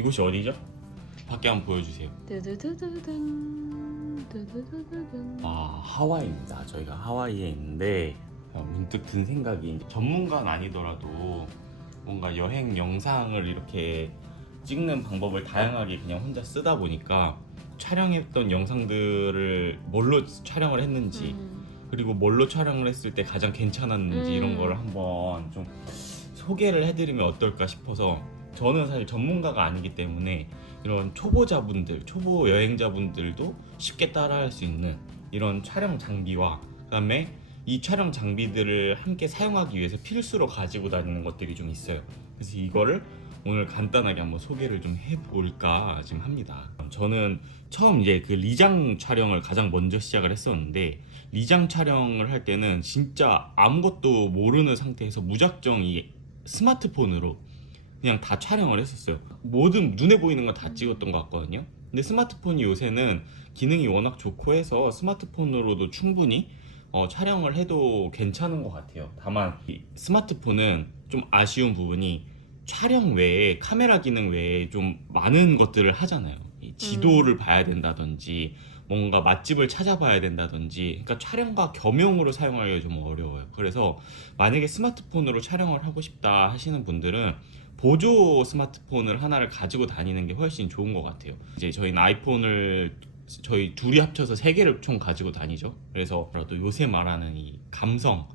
이곳이 어디죠? 밖에 한번 보여주세요. 두두두두둔 두두두두둔. 하와이입니다. 저희가 하와이에 있는데 문득 든 생각이, 전문가는 아니더라도 뭔가 여행 영상을 이렇게 찍는 방법을 다양하게 그냥 혼자 쓰다 보니까 촬영했던 영상들을 뭘로 촬영을 했는지, 그리고 뭘로 촬영을 했을 때 가장 괜찮았는지 이런 거를 한번 좀 소개를 해드리면 어떨까 싶어서. 저는 사실 전문가가 아니기 때문에 이런 초보자분들, 초보 여행자분들도 쉽게 따라할 수 있는 이런 촬영 장비와 그다음에 이 촬영 장비들을 함께 사용하기 위해서 필수로 가지고 다니는 것들이 좀 있어요. 그래서 이거를 오늘 간단하게 한번 소개를 좀 해볼까 지금 합니다. 저는 처음 이제 그 리장 촬영을 가장 먼저 시작을 했었는데, 리장 촬영을 할 때는 진짜 아무것도 모르는 상태에서 무작정 이 스마트폰으로 그냥 다 촬영을 했었어요. 모든 눈에 보이는 건 다 찍었던 것 같거든요. 근데 스마트폰이 요새는 기능이 워낙 좋고 해서 스마트폰으로도 충분히 촬영을 해도 괜찮은 것 같아요. 다만 이 스마트폰은 좀 아쉬운 부분이 촬영 외에, 카메라 기능 외에 좀 많은 것들을 하잖아요. 이 지도를 봐야 된다든지 뭔가 맛집을 찾아봐야 된다든지, 그러니까 촬영과 겸용으로 사용하기가 좀 어려워요. 그래서 만약에 스마트폰으로 촬영을 하고 싶다 하시는 분들은 보조 스마트폰을 하나를 가지고 다니는 게 훨씬 좋은 것 같아요. 이제 저희는 아이폰을 저희 둘이 합쳐서 3개를 총 가지고 다니죠. 그래서 또 요새 말하는 이 감성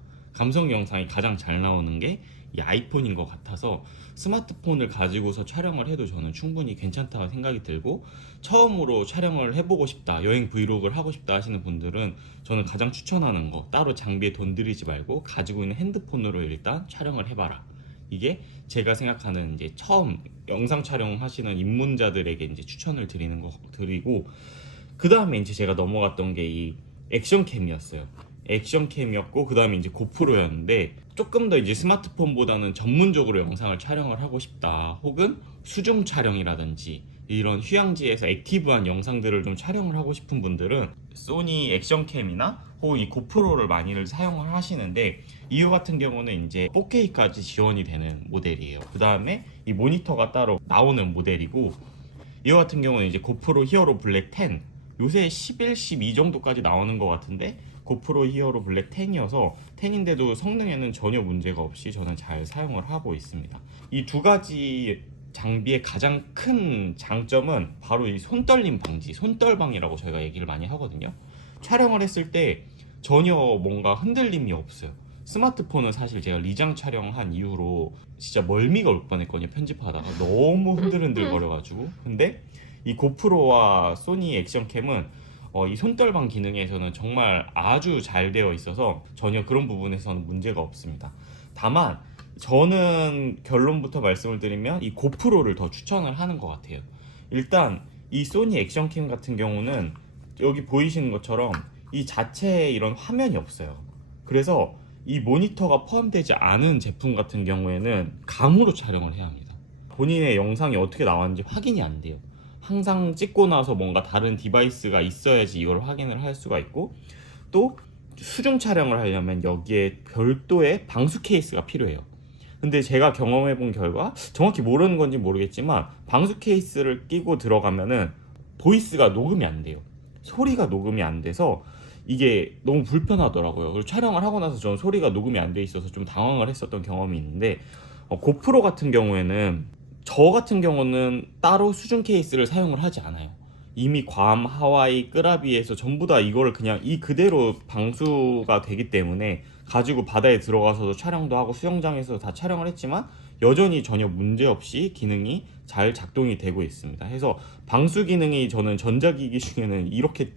영상이 가장 잘 나오는 게 이 아이폰인 것 같아서 스마트폰을 가지고서 촬영을 해도 저는 충분히 괜찮다고 생각이 들고, 처음으로 촬영을 해보고 싶다, 여행 브이로그를 하고 싶다 하시는 분들은 저는 가장 추천하는 거, 따로 장비에 돈 들이지 말고 가지고 있는 핸드폰으로 일단 촬영을 해봐라. 이게 제가 생각하는 이제 처음 영상 촬영하시는 입문자들에게 이제 추천을 드리고, 그 다음에 이제 제가 넘어갔던 게 이 액션캠이었어요. 액션캠이었고, 그 다음에 이제 고프로였는데, 조금 더 이제 스마트폰보다는 전문적으로 영상을 촬영을 하고 싶다, 혹은 수중 촬영이라든지 이런 휴양지에서 액티브한 영상들을 좀 촬영을 하고 싶은 분들은 소니 액션캠이나 혹은 이 고프로를 많이들 사용을 하시는데, 이거 같은 경우는 이제 4K까지 지원이 되는 모델이에요. 그 다음에 이 모니터가 따로 나오는 모델이고, 이거 같은 경우는 이제 고프로 히어로 블랙 10, 요새 11, 12 정도까지 나오는 것 같은데 고프로 히어로 블랙 10이어서 10인데도 성능에는 전혀 문제가 없이 저는 잘 사용을 하고 있습니다. 이 두 가지 장비의 가장 큰 장점은 바로 이 손떨림 방지, 손떨방이라고 저희가 얘기를 많이 하거든요. 촬영을 했을 때 전혀 뭔가 흔들림이 없어요. 스마트폰은 사실 제가 리장 촬영한 이후로 진짜 멀미가 올 뻔했거든요. 편집하다가 너무 흔들흔들 거려가지고. 근데 이 고프로와 소니 액션캠은 이 손떨방 기능에서는 정말 아주 잘 되어 있어서 전혀 그런 부분에서는 문제가 없습니다. 다만 저는 결론부터 말씀을 드리면 이 고프로를 더 추천을 하는 것 같아요. 일단 이 소니 액션캠 같은 경우는 여기 보이시는 것처럼 이 자체에 이런 화면이 없어요. 그래서 이 모니터가 포함되지 않은 제품 같은 경우에는 감으로 촬영을 해야 합니다. 본인의 영상이 어떻게 나왔는지 확인이 안 돼요. 항상 찍고 나서 뭔가 다른 디바이스가 있어야지 이걸 확인을 할 수가 있고, 또 수중 촬영을 하려면 여기에 별도의 방수 케이스가 필요해요. 근데 제가 경험해 본 결과, 정확히 모르는 건지 모르겠지만 방수 케이스를 끼고 들어가면은 보이스가 녹음이 안 돼요. 소리가 녹음이 안 돼서 이게 너무 불편하더라고요. 그리고 촬영을 하고 나서 저는 소리가 녹음이 안 돼 있어서 좀 당황을 했었던 경험이 있는데, 고프로 같은 경우에는, 저 같은 경우는 따로 수중 케이스를 사용을 하지 않아요. 이미 괌, 하와이, 끄라비에서 전부 다 이거를 그냥 이 그대로 방수가 되기 때문에 가지고 바다에 들어가서도 촬영도 하고 수영장에서 다 촬영을 했지만 여전히 전혀 문제없이 기능이 잘 작동이 되고 있습니다. 해서 방수 기능이 저는 전자기기 중에는 이렇게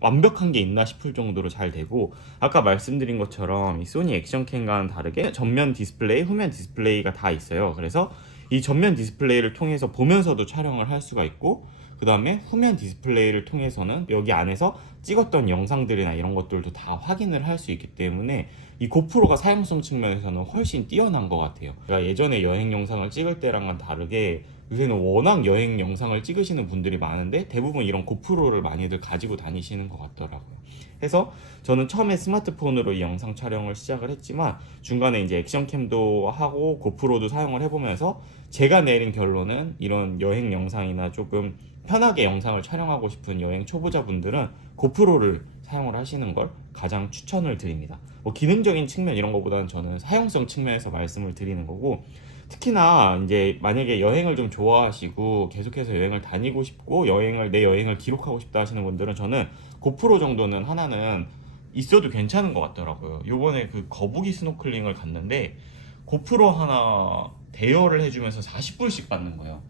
완벽한 게 있나 싶을 정도로 잘 되고, 아까 말씀드린 것처럼 이 소니 액션캠과는 다르게 전면 디스플레이, 후면 디스플레이가 다 있어요. 그래서 이 전면 디스플레이를 통해서 보면서도 촬영을 할 수가 있고, 그 다음에 후면 디스플레이를 통해서는 여기 안에서 찍었던 영상들이나 이런 것들도 다 확인을 할 수 있기 때문에 이 고프로가 사용성 측면에서는 훨씬 뛰어난 것 같아요. 그러니까 예전에 여행 영상을 찍을 때랑은 다르게 요새는 워낙 여행 영상을 찍으시는 분들이 많은데 대부분 이런 고프로를 많이들 가지고 다니시는 것 같더라고요. 그래서 저는 처음에 스마트폰으로 이 영상 촬영을 시작을 했지만 중간에 이제 액션캠도 하고 고프로도 사용을 해보면서 제가 내린 결론은 이런 여행 영상이나 조금 편하게 영상을 촬영하고 싶은 여행 초보자분들은 고프로를 사용을 하시는 걸 가장 추천을 드립니다. 뭐 기능적인 측면 이런 것보다는 저는 사용성 측면에서 말씀을 드리는 거고, 특히나 이제 만약에 여행을 좀 좋아하시고 계속해서 여행을 다니고 싶고 내 여행을 기록하고 싶다 하시는 분들은 저는 고프로 정도는 하나는 있어도 괜찮은 것 같더라고요. 요번에 그 거북이 스노클링을 갔는데 고프로 하나 대여를 해주면서 40불씩 받는 거예요.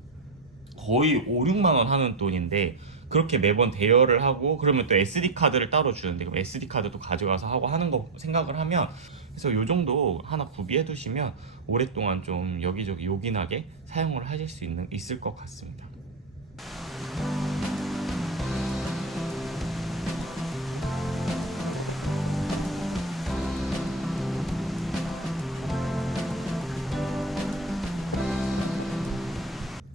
거의 5, 6만 원 하는 돈인데 그렇게 매번 대여를 하고 그러면 또 SD 카드를 따로 주는데 그럼 SD 카드도 가져가서 하고 하는 거 생각을 하면, 그래서 요 정도 하나 구비해 두시면 오랫동안 좀 여기저기 요긴하게 사용을 하실 수 있을 것 같습니다.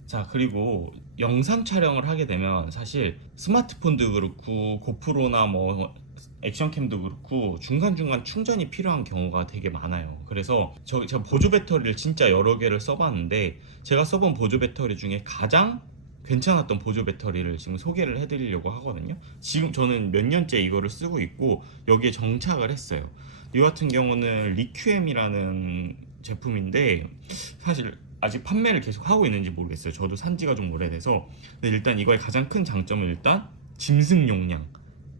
자, 그리고 영상 촬영을 하게 되면 사실 스마트폰도 그렇고 고프로나 뭐 액션캠도 그렇고 중간중간 충전이 필요한 경우가 되게 많아요. 그래서 제가 보조 배터리를 진짜 여러 개를 써봤는데 제가 써본 보조 배터리 중에 가장 괜찮았던 보조 배터리를 지금 소개를 해드리려고 하거든요. 지금 저는 몇 년째 이거를 쓰고 있고 여기에 정착을 했어요. 이 같은 경우는 리큐엠이라는 제품인데 사실 아직 판매를 계속 하고 있는지 모르겠어요. 저도 산 지가 좀 오래돼서. 근데 일단 이거의 가장 큰 장점은 일단 짐승 용량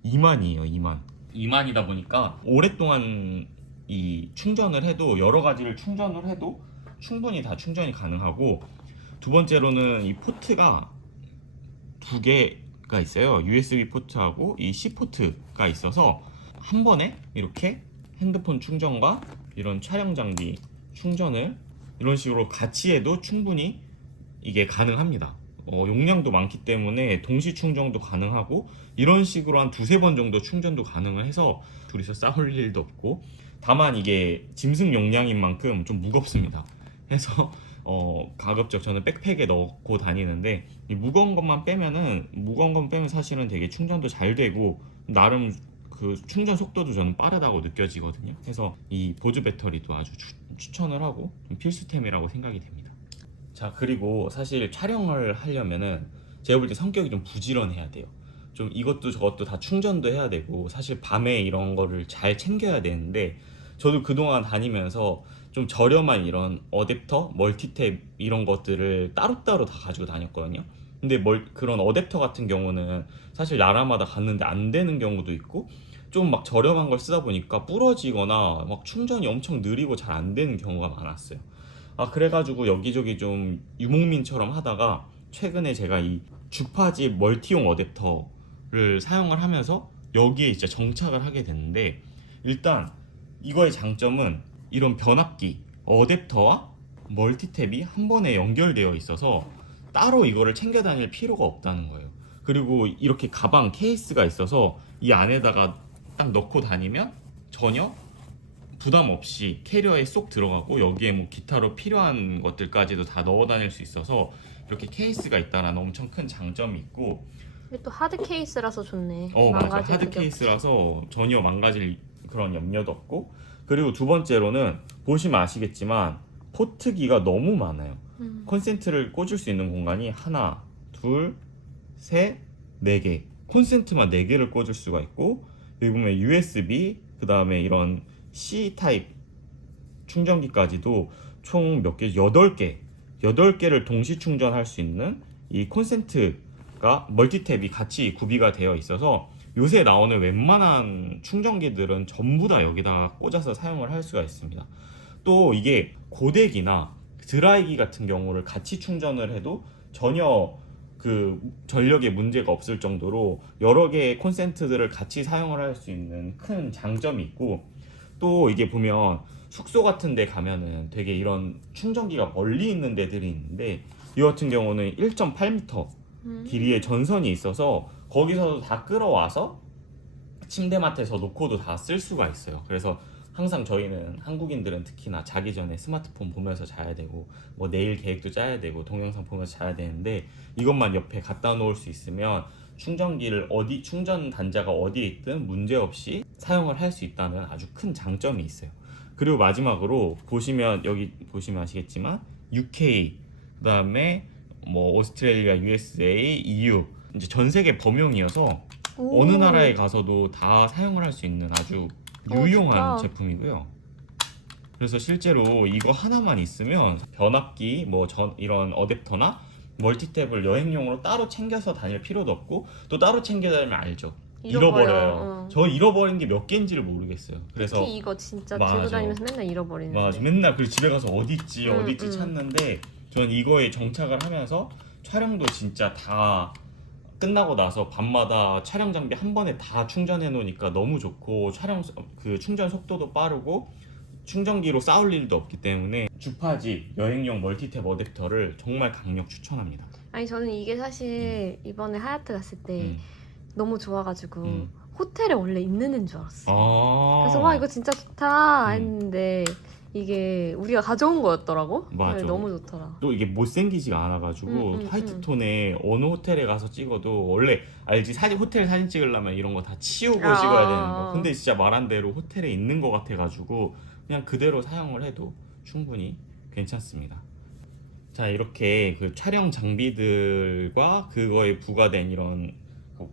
2만이에요. 2만. 2만이다 보니까 오랫동안 이 충전을 해도 여러 가지를 충전을 해도 충분히 다 충전이 가능하고, 두 번째로는 이 포트가 두 개가 있어요. USB 포트하고 이 C 포트가 있어서 한 번에 이렇게 핸드폰 충전과 이런 촬영 장비 충전을 이런 식으로 같이 해도 충분히 이게 가능합니다. 용량도 많기 때문에 동시 충전도 가능하고 이런 식으로 한 두세 번 정도 충전도 가능을 해서 둘이서 싸울 일도 없고, 다만 이게 짐승 용량인 만큼 좀 무겁습니다. 그래서 가급적 저는 백팩에 넣고 다니는데 이 무거운 것만 빼면 사실은 되게 충전도 잘 되고 나름 그 충전 속도도 저는 빠르다고 느껴지거든요. 그래서 이 보조 배터리도 아주 추천을 하고 좀 필수템이라고 생각이 됩니다. 자, 그리고 사실 촬영을 하려면은 제가 볼 때 성격이 좀 부지런해야 돼요. 좀 이것도 저것도 다 충전도 해야 되고 사실 밤에 이런 거를 잘 챙겨야 되는데 저도 그동안 다니면서 좀 저렴한 이런 어댑터, 멀티탭 이런 것들을 따로따로 다 가지고 다녔거든요. 근데 그런 어댑터 같은 경우는 사실 나라마다 갔는데 안 되는 경우도 있고 좀 막 저렴한 걸 쓰다 보니까 부러지거나 막 충전이 엄청 느리고 잘 안 되는 경우가 많았어요. 그래가지고 여기저기 좀 유목민처럼 하다가 최근에 제가 이 주파지 멀티용 어댑터를 사용을 하면서 여기에 이제 정착을 하게 됐는데, 일단 이거의 장점은 이런 변압기 어댑터와 멀티탭이 한 번에 연결되어 있어서 따로 이거를 챙겨 다닐 필요가 없다는 거예요. 그리고 이렇게 가방 케이스가 있어서 이 안에다가 딱 넣고 다니면 전혀 부담 없이 캐리어에 쏙 들어가고 여기에 뭐 기타로 필요한 것들까지도 다 넣어 다닐 수 있어서 이렇게 케이스가 있다는 엄청 큰 장점이 있고, 이게 또 하드 케이스라서 좋네. 맞아. 망가질 하드 그게 케이스라서 전혀 망가질 그런 염려도 없고, 그리고 두 번째로는 보시면 아시겠지만 포트기가 너무 많아요. 콘센트를 꽂을 수 있는 공간이 하나, 둘, 셋, 네 개. 콘센트만 네 개를 꽂을 수가 있고, 여기 보면 USB, 그 다음에 이런 C 타입 충전기까지도 총 몇 개? 8개. 8개를 동시 충전할 수 있는 이 콘센트가 멀티탭이 같이 구비가 되어 있어서 요새 나오는 웬만한 충전기들은 전부 다 여기다가 꽂아서 사용을 할 수가 있습니다. 또 이게 고데기나 드라이기 같은 경우를 같이 충전을 해도 전혀 그 전력에 문제가 없을 정도로 여러 개의 콘센트들을 같이 사용을 할 수 있는 큰 장점이 있고, 또 이게 보면 숙소 같은 데 가면은 되게 이런 충전기가 멀리 있는 데들이 있는데 이 같은 경우는 1.8m 길이에 전선이 있어서 거기서도 다 끌어와서 침대맡에서 놓고도 다 쓸 수가 있어요. 그래서 항상 저희는 한국인들은 특히나 자기 전에 스마트폰 보면서 자야 되고 뭐 내일 계획도 짜야 되고 동영상 보면서 자야 되는데 이것만 옆에 갖다 놓을 수 있으면 충전기를 충전 단자가 어디에 있든 문제없이 사용을 할 수 있다는 아주 큰 장점이 있어요. 그리고 마지막으로 보시면 여기 보시면 아시겠지만 UK 그다음에 뭐 오스트레일리아, USA, EU 이제 전 세계 범용이어서 오. 어느 나라에 가서도 다 사용을 할 수 있는 아주 유용한 좋다. 제품이고요. 그래서 실제로 이거 하나만 있으면 변압기 이런 어댑터나 멀티탭을 여행용으로 따로 챙겨서 다닐 필요도 없고 또 따로 챙겨 다니면 알죠. 잃어버려요. 저 잃어버린 게 몇 개인지를 모르겠어요. 그래서 특히 이거 진짜 맞아. 들고 다니면서 맨날 잃어버리는데. 맞아. 맨날 그 집에 가서 어디 있지 음. 찾는데 저는 이거에 정착을 하면서 촬영도 진짜 다 끝나고 나서 밤마다 촬영 장비 한 번에 다 충전해 놓으니까 너무 좋고 그 충전 속도도 빠르고 충전기로 싸울 일도 없기 때문에 주파집 여행용 멀티탭 어댑터를 정말 강력 추천합니다. 아니 저는 이게 사실 이번에 하얏트 갔을 때 음. 너무 좋아가지고 음. 호텔에 원래 있는 애인 줄 알았어. 아. 그래서 와 이거 진짜 좋다 음. 했는데 이게 우리가 가져온 거였더라고. 맞아. 그래서 너무 좋더라. 또 이게 못생기지가 않아가지고 화이트톤에 어느 호텔에 가서 찍어도 원래 알지 호텔 사진 찍으려면 이런 거 다 치우고 찍어야 되는 거. 근데 진짜 말한 대로 호텔에 있는 거 같아가지고 그냥 그대로 사용을 해도 충분히 괜찮습니다. 자 이렇게 그 촬영 장비들과 그거에 부과된 이런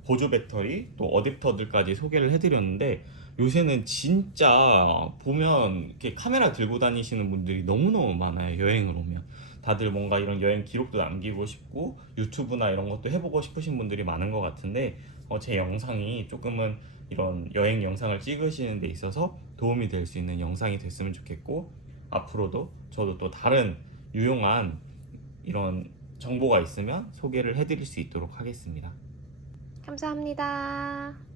보조 배터리 또 어댑터들까지 소개를 해드렸는데 요새는 진짜 보면 이렇게 카메라 들고 다니시는 분들이 너무너무 많아요. 여행을 오면 다들 뭔가 이런 여행 기록도 남기고 싶고 유튜브나 이런 것도 해보고 싶으신 분들이 많은 것 같은데 제 영상이 조금은 이런 여행 영상을 찍으시는 데 있어서 도움이 될 수 있는 영상이 됐으면 좋겠고 앞으로도 저도 또 다른 유용한 이런 정보가 있으면 소개를 해드릴 수 있도록 하겠습니다. 감사합니다.